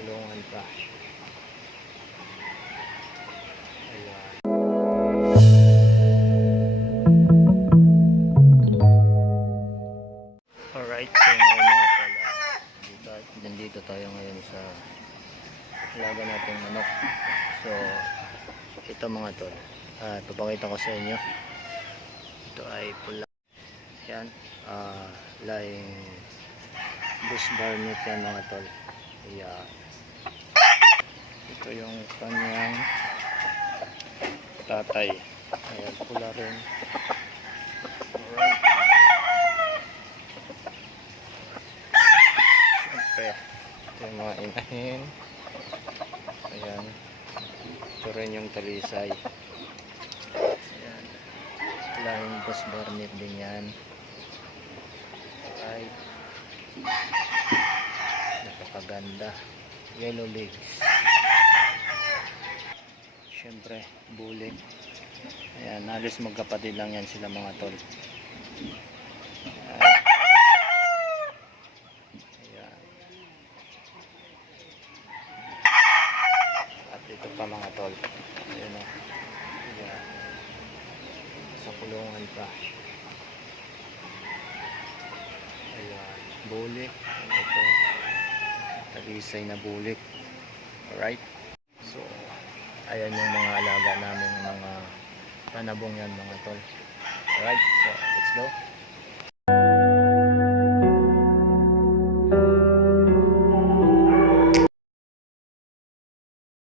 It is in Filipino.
kulungan pa. Ayan. Alright, so ngayon mga ah, dito, nandito tayo ngayon sa laga nating manok. So, ito mga tol, ah, papakita ko sa inyo. Ito ay pula. Yan, ah, lying bush barnet yan mga tol. Ayan. Ito yung kanyang tatay. Ayan, pula rin. Alright. Siyempre, ito yung mga inahin. Ayan. Ito rin yung talisay. Ayan. Flying bus barnet din yan. Alright. Napakaganda. Yellow legs. Siyempre, bulik. Ayan, halos magkapatid lang yan sila mga tol. Ayan. Ayan. At ito pa mga tol. Ayan o. Ayan. Sa kulungan pa. Ayan. Bulik. Ito. Talisay na bulik. Alright. Ayan yung mga alaga namin mga panabong yan mga tol. Alright. So, let's go.